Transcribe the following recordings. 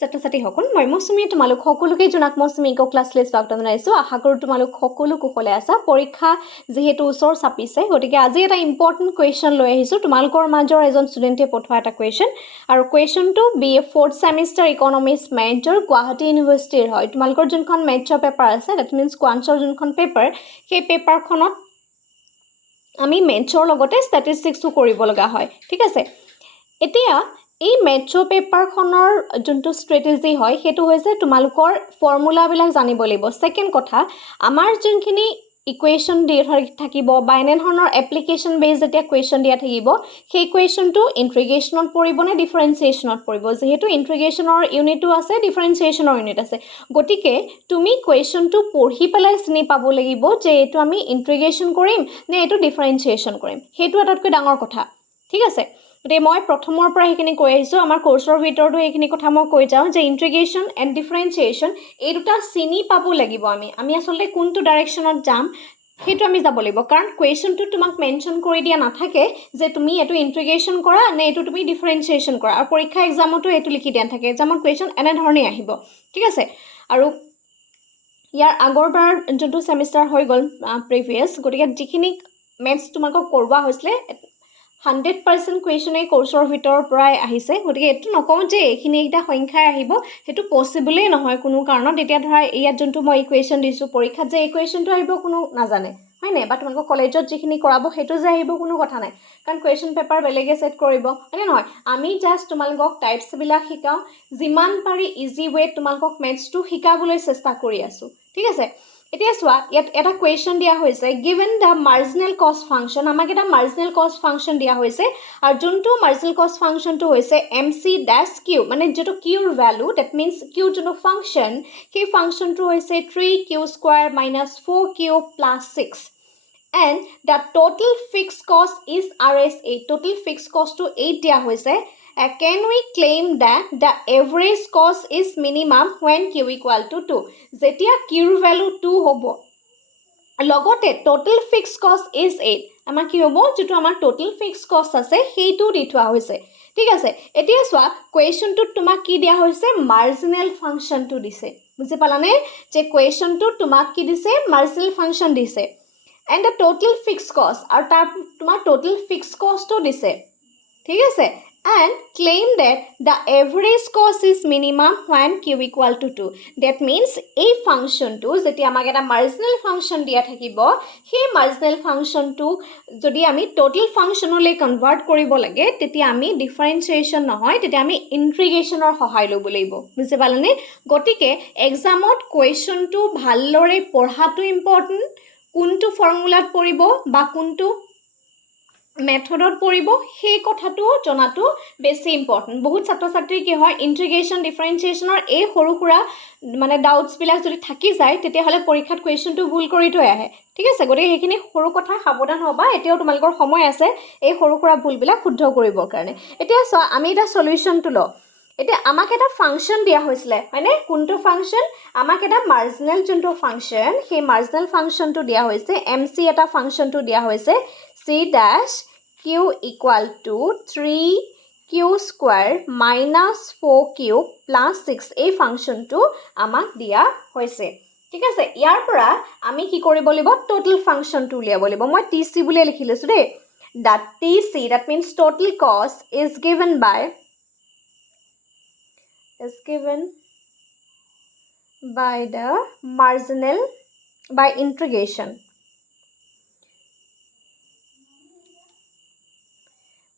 ছাত্ৰ-ছাত্ৰী সকল মই মৌচুমী তোমালোক সকলোকে জনাক মৌচুমী ইকো ক্লাছলৈ স্বাগতম জনাইছোঁ আশা কৰোঁ তোমালোক সকলো কুশলে আছা পৰীক্ষা যেহেতু ওচৰ চাপিছে গতিকে আজি এটা ইম্পৰ্টেণ্ট কুৱেশ্যন লৈ আহিছোঁ তোমালোকৰ মাজৰ এজন ষ্টুডেণ্টে পঠোৱা এটা কুৱেশ্যন আৰু কুৱেশ্যনটো BA 4th semester economics major Guwahati ইউনিভাৰ্চিটিৰ হয় তোমালোকৰ যোনখন মেথছৰ পেপাৰ আছে দ্যাট মিন্স কোৱান্টছৰ যোনখন পেপাৰ সেই পেপাৰখনত আমি মেথছৰ লগতে ষ্টেটিষ্টিক্সও কৰিব লগা হয় ঠিক আছে এতিয়া এই মেথছৰ পেপাৰখনৰ যোনটো ষ্ট্ৰেটেজি হয় সেইটো হৈছে তোমালোকৰ ফৰ্মুলাবিলাক জানিব লাগিব সেকেন্ড কথা আমাৰ যোনখিনি ইকুৱেশ্যন দিয়া থাকিব বা এনেধৰণৰ এপ্লিকেশ্যন বেছ যেতিয়া কুৱেশ্যন দিয়া থাকিব সেই কুৱেশ্যনটো ইন্টিগ্ৰেশ্যনত পৰিব নে ডিফাৰেন্সিয়েশ্যনত পৰিব যেহেতু ইন্টিগ্ৰেশ্যনৰ ইউনিটো আছে ডিফাৰেন্সিয়েশ্যনৰ ইউনিট আছে গতিকে তুমি কুৱেশ্যনটো পঢ়ি পেলাই চিনি পাব লাগিব যে এইটো আমি ইন্টিগ্ৰেশ্যন কৰিম নে এইটো ডিফাৰেন্সিয়েশ্যন কৰিম সেইটো আটাইতকৈ ডাঙৰ কথা ঠিক আছে গতিকে মই প্ৰথমৰ পৰা এইখিনি কৈ আহিছোঁ আমাৰ কোৰ্চৰ ভিতৰতো এইখিনি কথা মই কৈ যাওঁ যে ইন্টিগ্ৰেশ্যন এণ্ড ডিফাৰেন্সিয়েশ্যন এই দুটা চিনি পাব লাগিব আমি আচলতে কোনটো ডাইৰেকশ্যনত যাম সেইটো আমি যাব লাগিব কাৰণ কুৱেশ্যনটো তোমাক মেনশ্যন কৰি দিয়া নাথাকে যে তুমি এইটো ইন্টিগ্ৰেশ্যন কৰা নে এইটো তুমি ডিফাৰেন্সিয়েশ্যন কৰা আৰু পৰীক্ষা এক্সামতো এইটো লিখি দিয়া নাথাকে এক্সামত কুৱেশ্যন এনেধৰণেই আহিব ঠিক আছে আৰু ইয়াৰ আগৰবাৰ যোনটো চেমিষ্টাৰ হৈ গ'ল প্ৰিভিয়াছ গতিকে যিখিনি মেথছ তোমালোকক কৰোৱা হৈছিলে 100% কুৱেশ্যন এই কোৰ্চৰ ভিতৰৰ পৰাই আহিছে গতিকে এইটো নকওঁ যে এইখিনি এটা সংখ্যাই আহিব সেইটো পচিবলেই নহয় কোনো কাৰণত এতিয়া ধৰা ইয়াত যোনটো মই ইকুৱেশ্যন দিছোঁ পৰীক্ষাত যে ইকুৱেশ্যনটো আহিব কোনো নাজানে হয় নাই বা তোমালোকৰ কলেজত যিখিনি কৰাব সেইটো যে আহিব কোনো কথা নাই কাৰণ কুৱেশ্যন পেপাৰ বেলেগে ছেট কৰিব হয়নে নহয় আমি জাষ্ট তোমালোকক টাইপছবিলাক শিকাওঁ যিমান পাৰি ইজি ৱেত তোমালোকক মেথছটো শিকাবলৈ চেষ্টা কৰি আছোঁ ঠিক আছে এতিয়া চোৱা ইয়াত এটা কুৱেশ্যন দিয়া হৈছে গিভেন দ্য মাৰ্জিনেল কষ্ট ফাংচন আমাক এটা মাৰ্জিনেল কষ্ট ফাংচন দিয়া হৈছে আৰু যোনটো মাৰ্জিনেল কষ্ট ফাংচনটো হৈছে MC ড্যাশ কিউ মানে যেটো কিউৰ ভ্যালু দ্যাট মিন্স কিউ যোনটো ফাংচন সেই ফাংচনটো হৈছে 3q² - 4q + 6 and the total fixed cost is RS8 total fixed cost to 8 দিয়া হৈছে can we claim that the average cost is minimum when q = 2 যেতিয়া q value 2 হ'ব লগতে total fixed cost is 8 আমাৰ কি হ'ব যেটো আমাৰ total fixed cost আছে সেইটো দি থোৱা হৈছে ঠিক আছে এতিয়া চোৱা কুৱেশ্যনটোত তোমাক কি দিয়া হৈছে মাৰ্জিনেল ফাংচনটো দিছে বুজি পালানে যে কুৱেশ্যনটোত তোমাক কি দিছে মাৰ্জিনেল ফাংচন দিছে and the total fixed cost আৰু তাৰ তোমাৰ total fixed cost ও দিছে ঠিক আছে and claim that the average cost is minimum when q = 2 that means এই ফাংচনটো যেতিয়া আমাক এটা মাৰ্জিনেল ফাংচন দিয়া থাকিব সেই মাৰ্জিনেল ফাংচনটো যদি আমি টোটাল ফাংচনলৈ কনভাৰ্ট কৰিব লাগে তেতিয়া আমি ডিফাৰেন্সিয়েশ্যন নহয় তেতিয়া আমি ইন্টিগ্ৰেশ্যনৰ সহায় ল'ব লাগিব বুজি পালানে গতিকে এক্সামত কুৱেশ্যনটো ভালদৰে পঢ়াটো ইম্পৰ্টেণ্ট কোনটো ফৰ্মুলাত পৰিব বা কোনটো মেথডত পৰিব সেই কথাটো জনাটো বেছি ইম্পৰ্টেণ্ট বহুত ছাত্ৰ-ছাত্ৰীৰ কি হয় ইন্টিগ্ৰেশ্যন ডিফাৰেন্সিয়েশ্যনৰ এই সৰু সুৰা মানে ডাউটছবিলাক যদি থাকি যায় তেতিয়াহ'লে পৰীক্ষাত কুৱেশ্যনটো ভুল কৰি থৈ আহে ঠিক আছে গতিকে সেইখিনি সৰু কথা সাৱধান হ'বা এতিয়াও তোমালোকৰ সময় আছে এই সৰু সুৰা ভুলবিলাক শুদ্ধ কৰিবৰ কাৰণে এতিয়া চোৱা আমি এটা সলিউশ্যনটো লওঁ এতিয়া আমাক এটা ফাংচন দিয়া হৈছিলে হয়নে কোনটো ফাংচন আমাক এটা মাৰ্জিনেল যোনটো ফাংচন সেই মাৰ্জিনেল ফাংচনটো দিয়া হৈছে MC এটা ফাংচনটো দিয়া হৈছে C dash q = 3q² - 4q + 6 এই ফাংচনটো আমাক দিয়া হৈছে ঠিক আছে ইয়াৰ পৰা আমি কি কৰিব লাগিব টোটাল ফাংচনটো উলিয়াব লাগিব মই TC বুলি লিখি লৈছো দেই that TC that means total cost is given by the marginal by integration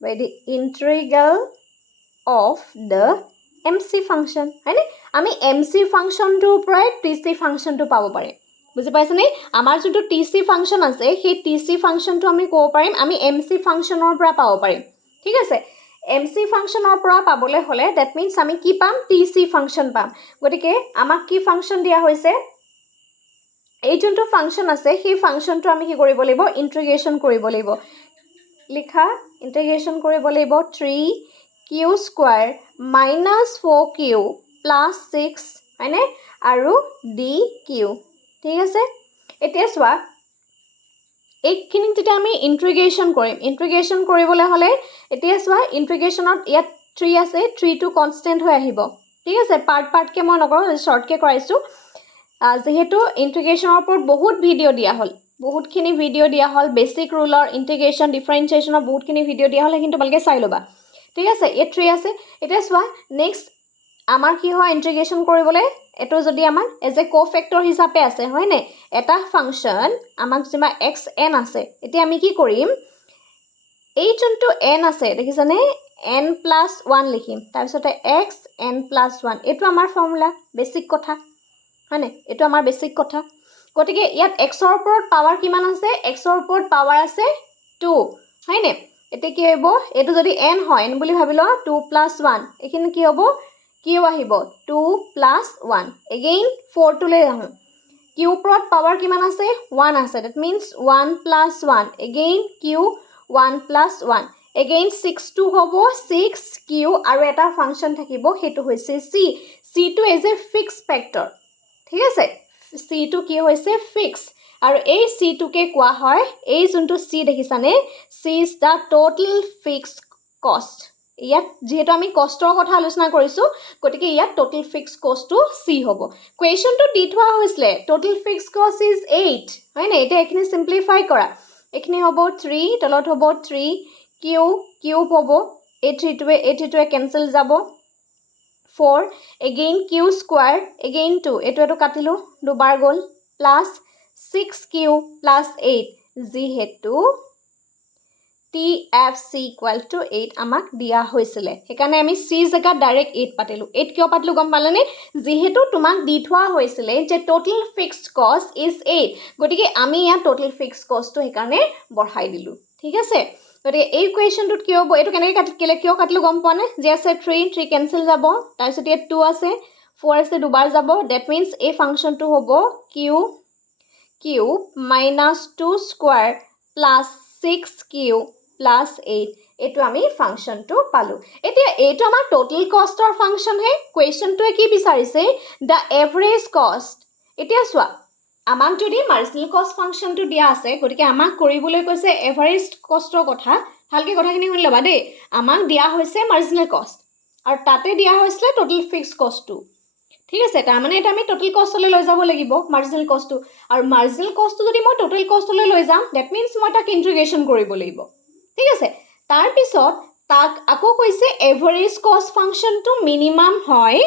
by the integral of the MC function হয়নে আমি MC ফাংচনটোৰ পৰাই TC ফাংচনটো পাব পাৰিম বুজি পাইছানে আমাৰ যোনটো TC ফাংচন আছে সেই TC ফাংচনটো আমি ক'ব পাৰিম আমি MC ফাংচনৰ পৰা পাব পাৰিম ঠিক আছে MC ফাংচনৰ পৰা পাবলৈ হ'লে দ্যাট মিন্স আমি কি পাম TC ফাংচন পাম গতিকে আমাক কি ফাংচন দিয়া হৈছে এই যোনটো ফাংচন আছে সেই ফাংচনটো আমি কি কৰিব লাগিব ইন্টিগ্ৰেশ্যন কৰিব লাগিব লিখা ইন্টিগ্ৰেশ্যন কৰিব লাগিব 3q² - 4q + 6 হয়নে আৰু dq ঠিক আছে এতিয়া চোৱা এইখিনি যেতিয়া আমি ইন্টিগ্ৰেশ্যন কৰিম ইন্টিগ্ৰেশ্যন কৰিবলৈ হ'লে এতিয়া চোৱা ইন্টিগ্ৰেশ্যনত ইয়াত 3 আছে 3 টো কনষ্টেন্ট হৈ আহিব ঠিক আছে পাৰ্টকে মই নকৰোঁ শৰ্টকে কৰাইছোঁ যেহেতু ইন্টিগ্ৰেশনৰ ওপৰত বহুত ভিডিঅ' দিয়া হ'ল বহুতখিনি ভিডিঅ' দিয়া হ'ল বেসিক ৰুলৰ ইন্টিগ্ৰেশন ডিফাৰেন্সিয়েশনৰ বহুতখিনি ভিডিঅ' দিয়া হ'ল কিন্তু তোমালোকে চাই ল'বা ঠিক আছে এই 3 আছে এতিয়া চোৱা নেক্সট আমাৰ কি হয় ইন্টিগ্ৰেশন কৰিবলৈ এটো যদি আমাৰ এজ এ কোফেক্টৰ হিচাপে আছে হয় নে এটা ফাংশন আমাক যিমা xn আছে এতিয়া আমি কি কৰিম এই যোনটো n আছে দেখিছানে n+1 লিখিম তাৰ পিছতে xn+1 এটো আমাৰ ফৰ্মুলা বেসিক কথা হয় নে এটো আমাৰ বেসিক কথা গতিকে ইয়াত x ৰ ওপৰত পাৱাৰ কিমান আছে x ৰ ওপৰত পাৱাৰ আছে 2 হয় নে এতিয়া কি হ'ব এটো যদি n হয় n বুলি ভাবিলো 2+1 এখিনি কি হ'ব q আহিব 2+1 again 4 to লৈ যাম q ওপৰত পাৱাৰ কিমান আছে 1 আছে that means 1+1 again q 1+1 again 6 to হ'ব 6q আৰু এটা ফাংশন থাকিব হেতু হৈছে c টো is a fixed factor ঠিক আছে c টো কি হৈছে ফিক্স আৰু এই c টোকে কোৱা হয় এই যোনটো c দেখিছানে c is the total fixed cost ইয়াত যেহেতু আমি কষ্টৰ কথা আলোচনা কৰিছো গতিকে ইয়াত total fixed cost টো c হ'ব কোৱেশ্চনটো দি থোৱা হৈছিল total fixed cost is 8 হয় না এটা এখিনি সিম্পলিফাই কৰা এখিনি হ'ব 3 তলত হ'ব 3 কিউব হ'ব এই 3 টোৱে কেনসেল যাব 4 again q square again 2 এটো কাটিলো দুবাৰ গল plus 6q plus 8 যেহেতু TFC equal to 8 আমাক দিয়া হৈছিল হেকানে আমি c জায়গা ডাইৰেক্ট 8 পাতিলো 8 কিয় পাতিলো গম পালেনে যেহেতু তোমাক দি থোৱা হৈছিল যে total fixed cost is 8 গতিকে আমি ইয়া total fixed cost টো হেকানে বঢ়াই দিলো ঠিক আছে গতিকে এই কোৱেশ্চনটোত কি হ'ব এটো কেনেকৈ কাটিলে কিয় কাটিলো গম পোৱা নে যে আছে 3 কেনসেল যাব তাৰ পিছত ইয়াত 2 আছে 4 আছে দুবাৰ যাব that means এই ফাংশনটো হ'ব q minus 2 square plus 6q plus 8 এটো আমি ফাংশনটো পালো এতিয়া এটো আমাৰ টোটাল কষ্টৰ ফাংশন হে কোৱেশ্চনটোৱে কি বিচাৰিছে the average cost এতিয়া চোৱা আমাক যদি মাৰ্জিনাল কষ্ট ফাংশনটো দিয়া আছে গতিকে আমাক কৰিবলৈ কৈছে এভাৰেজ কষ্টৰ কথা ভালকে কথাখিনি শুনি লবা দেই আমাক দিয়া হৈছে মাৰ্জিনাল কষ্ট আৰু তাতে দিয়া হৈছিল টোটাল ফিক্সড কষ্টটো ঠিক আছে তাৰ মানে এটা আমি টোটাল কষ্টলৈ লৈ যাব লাগিব মাৰ্জিনাল কষ্টটো আৰু মাৰ্জিনাল কষ্টটো যদি মই টোটাল কষ্টলৈ লৈ যাম দ্যাট মিন্স মই তাক ইন্টিগ্ৰেশন কৰিব লাগিব ঠিক আছে তাৰ পিছত তাক আকৌ কৈছে এভাৰেজ কষ্ট ফাংশনটো মিনিমাম হয়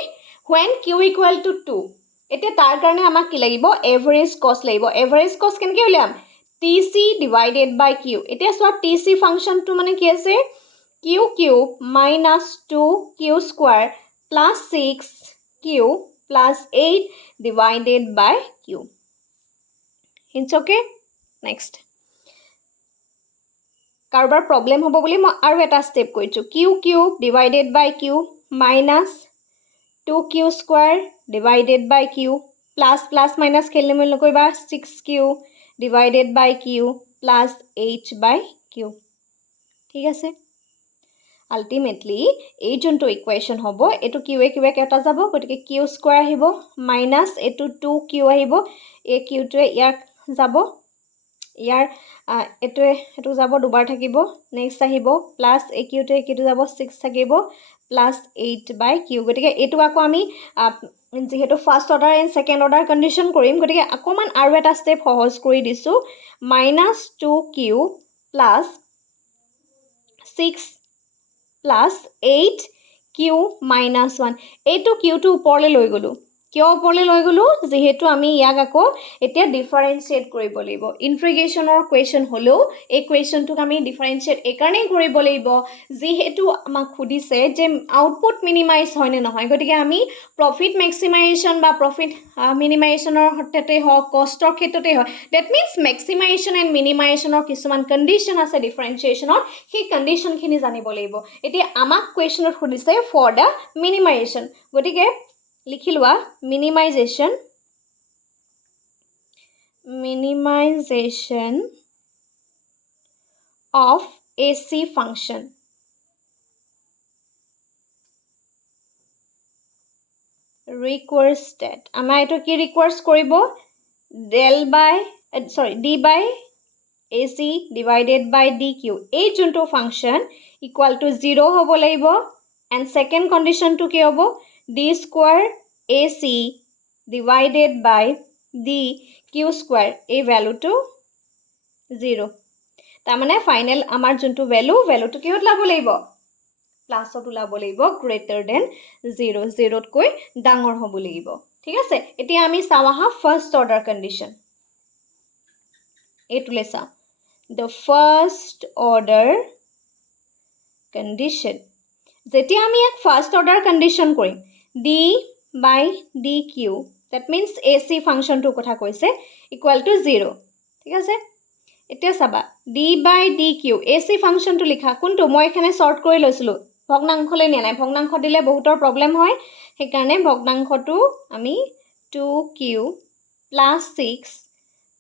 when q equal to 2 এতিয়া তাৰ কাৰণে আমাক কি লাগিব এভাৰেজ কষ্ট লাগিব এভাৰেজ কষ্ট কেনেকৈ উলিয়াম tc divided by q এতিয়া চোৱা tc ফাংশনটো মানে কি আছে q cube minus 2q square plus 6q plus 8 divided by q it's okay next কাৰোবাৰ প্ৰবলেম হ'ব বুলি মই আৰু এটা স্টেপ কৰিছো q cube divided by q minus 2q square divided by q plus minus খেলনিমেল নকৰিবা 6q divided by q plus h by q ঠিক আছে ultimately এই যোনটো ইকুৱেশ্যন হ'ব এটো q কেটা যাব গতিকে q স্কয়াৰ আহিব মাইনাস এটো 2q আহিব এই q টোৱে ইয়াক যাব ইয়াৰ এটো যাব দুবাৰ থাকিব নেক্সট আহিব প্লাস এই q টোৱে যাব 6 থাকিব প্লাস 8 by q গতিকে এটো আকৌ আমি যেহেতু first order and second order condition কৰিম গতিকে আকমান আৰু এটা স্টেপ সহজ কৰি দিছো -2q plus 6 plus 8q minus 1 এইটো q টো ওপৰলৈ লৈ গলো কিয় ওপৰলৈ লৈ গলো যেহেতু আমি ইয়াক আকৌ এতিয়া ডিফাৰেন্সিয়েট কৰিব লাগিব ইন্টিগ্ৰেশনৰ কোৱেশ্চন হলো এই কোৱেশ্চনটোক আমি ডিফাৰেন্সিয়েট একাৰণে কৰিব লাগিব যেহেতু আমাক খুদিছে যে আউটপুট মিনিমাইজ হয় নে নহয় গতিকে আমি প্ৰফিট ম্যাক্সিমাইজেশন বা প্ৰফিট মিনিমাইজেশনৰ ক্ষেত্ৰতে হওক কষ্টৰ ক্ষেত্ৰতে হয় দ্যাট মিন্স ম্যাক্সিমাইজেশন এন্ড মিনিমাইজেশনৰ কিছুমান কন্ডিশন আছে ডিফাৰেন্সিয়েশনৰ সেই কন্ডিশনখিনি জানিব লাগিব এতিয়া আমাক কোৱেশ্চনত খুদিছে ফৰ দা মিনিমাইজেশন গতিকে লিখি লোৱা minimization of AC function requires that আমাৰ এটো কি requires কৰিব d by AC divided by dq এই যোনটো ফাংশন equal to 0 হ'ব লাগিব and second condition to কি হ'ব d square ac divided by d q square এই ভ্যালুটো 0 তাৰ মানে ফাইনাল আমাৰ যোনটো ভ্যালুটো কিহত লাব লাগিব প্লাছত ওলাব লাগিব গ্ৰেটাৰ দেন 0 0তকৈ ডাঙৰ হ'ব লাগিব ঠিক আছে এতিয়া আমি চাও আহা ফাৰ্স্ট অৰ্ডাৰ কন্ডিশন এটুলে চাও the first order condition যেতিয়া আমি এক ফাৰ্স্ট অৰ্ডাৰ কন্ডিশন কৰিম d by dq that means ac ফাংশনটো কথা কৈছে equal to 0 ঠিক আছে এতিয়া চাবা d by dq ac ফাংশনটো লিখা কোনটো মই এখানে শর্ট কৰি লৈছিলো ভগ্নাংশলৈ নিয়া নাই ভগ্নাংশ দিলে বহুতৰ প্ৰবলেম হয় সেই কাৰণে ভগ্নাংশটো আমি 2q + 6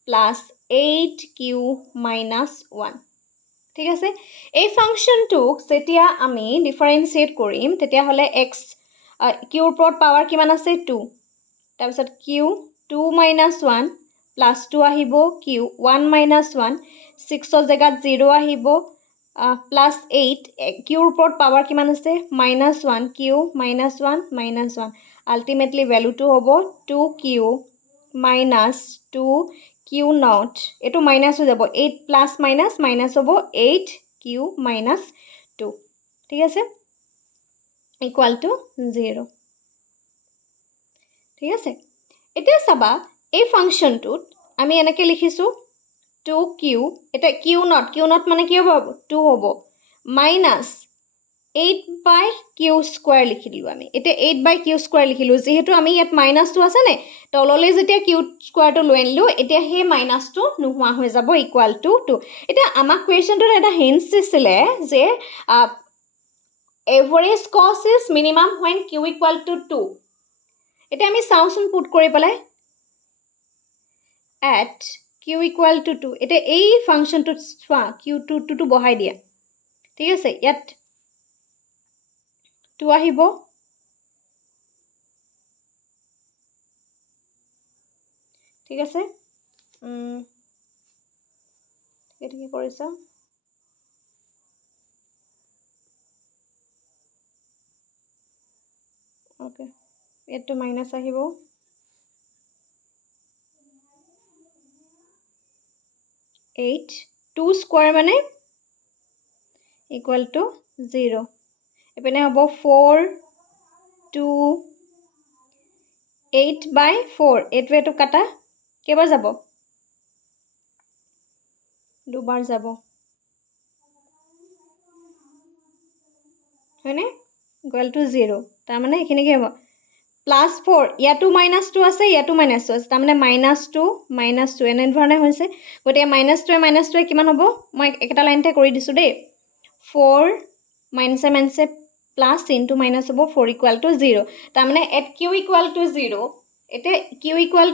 + 8q - 1 ঠিক আছে এই ফাংশনটোক যেতিয়া আমি ডিফাৰেন্সিয়েট কৰিম তেতিয়া হলে x q ৰ ওপৰত পাৱাৰ কিমান আছে 2 তাৰ পিছত q 2 - 1 + 2 আহিব q 1 - 1 6 ৰ জায়গাত 0 আহিব +8 q ৰ ওপৰত পাৱাৰ কিমান আছে -1 q - 1 - 1 আলটিমেটলি ভ্যালুটো হ'ব 2q - 2q naught এটো মাইনাস হৈ যাব 8 প্লাস মাইনাস মাইনাস হ'ব 8q - 2 ঠিক আছে ইকুয়াল টু 0 ঠিক আছে এতিয়া চাবা এই ফাংশনটোত আমি এনেকে লিখিছো 2q এটা q naught মানে কি হ'ব 2 হ'ব minus 8/q square লিখি দিলো আমি এটা 8/q square লিখিলো যেহেতু আমি ইয়াত মাইনাস টো আছে নে তললৈ যেতিয়া q square টো লৈ আনিলো এতিয়া হে মাইনাস টো নোহোৱা হৈ যাব ইকুয়াল টু 2 এটা আমাক কোৱেশ্চনটোত এটা হিন্টস দিছিলে যে average cost is minimum when q equal to 2 এটা আমি চাওচোন পুট কৰি পেলাই at q equal to 2 এটা এই ফাংশনটো চোৱা q2 টো বহাই দিয়া ঠিক আছে ইয়াত 2 আহিব ঠিক আছে এটা কি কৰিছা ওকে এটো মাইনাস আহিব 8 2 স্কয়ার মানে ইকুয়াল টু 0 এপিনে হ'ব 4 2 8/4 এটো এটো কাটা কেবাৰ যাব দুবাৰ যাব হয়নে ইকুয়াল টু 0 তাৰ মানে এখিনি কি হ'ব +4 ইয়াটো -2 আছে ইয়াটো -2 আছে তাৰ মানে -2 -2 এনে ধৰণে হৈছে গতে -2 কিমান হ'ব মই একটা লাইনতে কৰি দিছো দেই 4 - প্লাস ইনটু মাইনাস হ'ব 4 ইকুয়াল টু 0 তাৰ মানে at q equal to 0 এতে q equal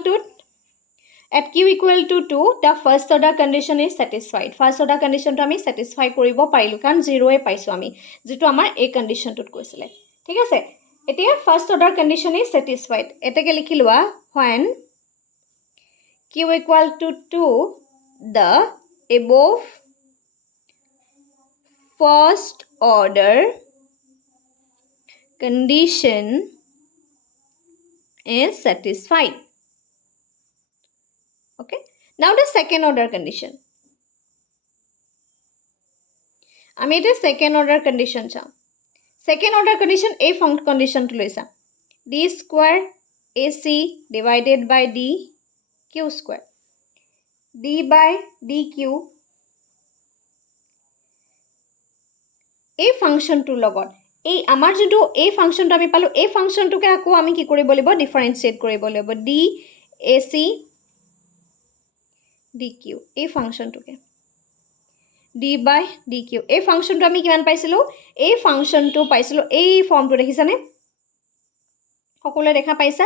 to 2 the first order condition is satisfied first order condition to আমি satisfy কৰিব পাৰিলো কাৰণ 0 এ পাইছো আমি যেটো আমাৰ এই কন্ডিশনটোত কৈছিলে ঠিক আছে এতিয়া first order condition is satisfied এটাকে লিখি লোৱা when q equal to 2 the above first order condition is satisfied okay now the second order condition আমি এটা second order condition চাও second order condition a function condition to লৈছা d square ac divided by d q square d by dq এই ফাংশনটোৰ লগত এই আমাৰ যেটো এই ফাংশনটো আমি পালো এই ফাংশনটোকে আকৌ আমি কি কৰিব লাগিব ডিফাৰেন্সিয়েট কৰিব লাগিব d ac dq এই ফাংশনটোকে d by dq এই ফাংশনটো আমি কিমান পাইছিলো এই ফাংশনটো পাইছিলো এই ফৰ্মটো দেখিছানে সকলোৱে দেখা পাইছা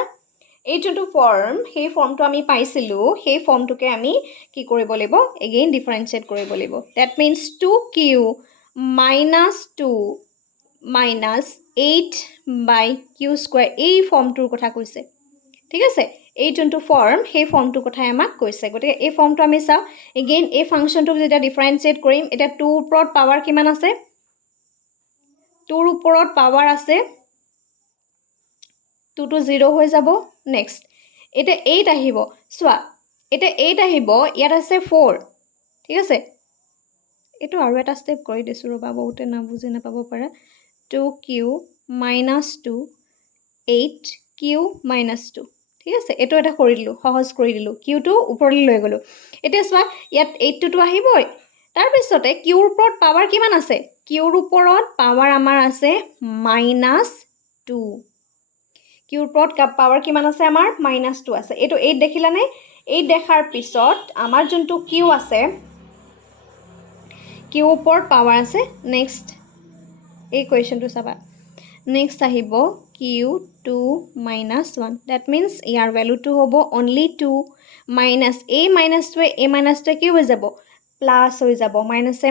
এই যেটো ফৰ্ম সেই ফৰ্মটো আমি পাইছিলো সেই ফৰ্মটোকে আমি কি কৰিব লাগিব এগেইন ডিফাৰেন্সিয়েট কৰিব লাগিব that means 2q - 2 minus 8/q square এই ফৰ্মটোৰ কথা কৈছে ঠিক আছে এই যোনটো ফৰ্ম সেই ফৰ্মটো কথাই আমাক কৈছে গতে এই ফৰ্মটো আমি চাও এগেইন এই ফাংশনটোক যেটা ডিফাৰেন্সিয়েট কৰিম এটা 2 ৰ ওপৰত পাৱাৰ কিমান আছে 2 ৰ ওপৰত পাৱাৰ আছে 2 to 0 হৈ যাব নেক্সট এটা 8 আহিব সোৱা এটা 8 আহিব ইয়াত আছে 4 ঠিক আছে এটো আৰু এটা স্টেপ কৰি দিছো ৰবা বহুতে না বুজি না পাব পাৰা 2q - 2 8q - 2 ঠিক আছে এটো এটা কৰি দিলো সহজ কৰি দিলো q টো ওপৰলৈ লৈ গলো এতিয়া সোৱা ইয়াত 8 টো আহিবই তাৰ পিছতে q ৰ ওপৰত পাৱাৰ কিমান আছে q ৰ ওপৰত পাৱাৰ আমাৰ আছে -2 q ৰ ওপৰত পাৱাৰ কিমান আছে আমাৰ -2 আছে এটো 8 দেখিলা নে 8 দেখাৰ পিছত আমাৰ যোনটো q আছে q ওপৰত পাৱাৰ আছে নেক্সট এই কোৱেশ্চনটো চাবা নেক্সট আহিব q2 - 1 that means ইয়াৰ ভ্যালুটো হ'ব only 2 minus a minus 2 কি হৈ যাব প্লাস হৈ যাব minus a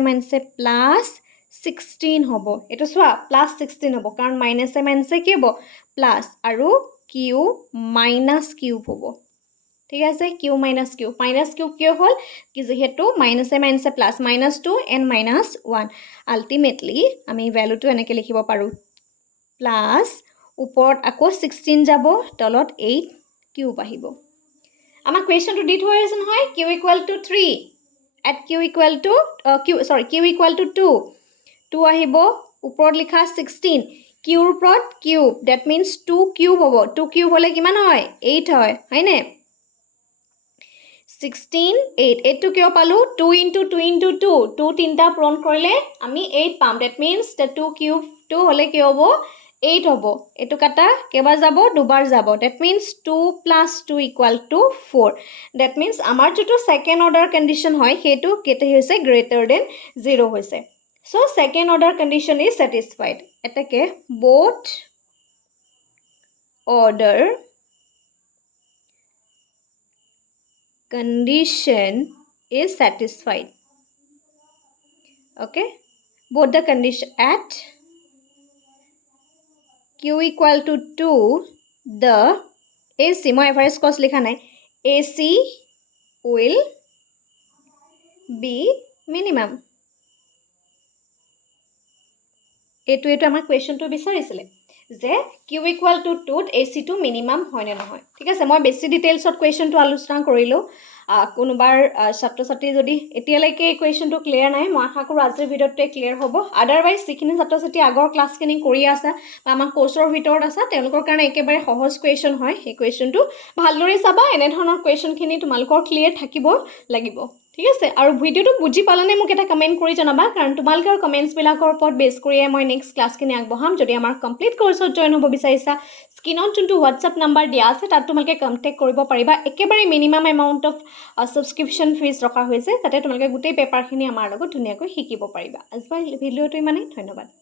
plus 16 হ'ব এটো সোৱা plus 16 হ'ব কাৰণ minus a কি হ'ব plus আৰু q minus cube হ'ব ঠিক আছে q minus cube কিয় হ'ল কি যেহেতু minus a plus -2 and -1 ultimately আমি ভ্যালুটো এনেকৈ লিখিব পাৰো প্লাস ওপৰত আকৌ 16 যাব তলত 8 কিউব আহিব আমাৰ কোৱেশ্চনটো দি থৈ আছে নহয় q = 3 at q = 2 আহিব ওপৰত লিখা 16 q ৰ ওপৰত কিউব that means 2 কিউব হ'ব 2 কিউব হলে কিমান হয় 8 হয় হয়নে 16 8 টো কিয় পালো 2 * 2 * 2 2 তিনটা পূৰণ কৰিলে আমি 8 পাম that means the 2 কিউব 2 হলে কি হ'ব 8 হ'ব এটো কাটা কেবা যাব দুবাৰ যাব that means 2 + 2 = 4 that means আমাৰ যেটো সেকেন্ড অৰ্ডাৰ কন্ডিশন হয় হেতু কেতে হৈছে greater than 0 হৈছে so second order condition is satisfied এটাকে both order condition is satisfied okay both the condition at q = 2 the ac মই average cost লিখা নাই ac will be minimum এটো আমাৰ কোৱেশ্চনটো বিচাৰিছিলে যে q = 2 ত ac টো মিনিমাম হয় নে নহয় ঠিক আছে মই বেছি ডিটেইলছত কোৱেশ্চনটো আলোচনা কৰিলো কোনোবাৰ ছাত্ৰ ছাত্ৰী যদি এতিয়ালৈকে এই কোৱেশ্চনটো ক্লিয়াৰ নাই মই আশা কৰো আজিৰ ভিডিঅ'টোতে ক্লিয়াৰ হ'ব আদাৰৱাইজ যিখিনি ছাত্ৰ ছাত্ৰী আগৰ ক্লাছখিনি কৰি আছে বা আমাৰ কোৰ্সৰ ভিতৰত আছে তেওঁলোকৰ কাৰণে একেবাৰে সহজ কোৱেশ্চন হয় এই কোৱেশ্চনটো ভালদৰে চাবা এনে ধৰণৰ কোৱেশ্চনখিনি তোমালোকৰ ক্লিয়াৰ থাকিব লাগিব ঠিক আছে আৰু ভিডিওটো বুজি পালানে মোক এটা কমেন্ট কৰি জনাবা কাৰণ তোমালোকৰ কমেন্টছ বিলাকৰ ওপৰত বেছ কৰি মই নেক্সট ক্লাছখিনি আগবঢ়াম যদি আমাৰ কমপ্লিট কোৰ্সত জয়েন হ'ব বিচাৰিছা স্ক্ৰিনত যোনটো WhatsApp নাম্বাৰ দিয়া আছে তাত তোমালোকে কন্টাক্ট কৰিব পাৰিবা একেবাৰে মিনিমাম এমাউন্ট অফ সাবস্ক্ৰিপশন ফিজ ৰখা হৈছে তাতে তোমালোকে গোটেই পেপাৰখিনি আমাৰ লগত ধুনীয়াকৈ শিকিব পাৰিবা আজিৰ ভিডিওটো ইমানেই ধন্যবাদ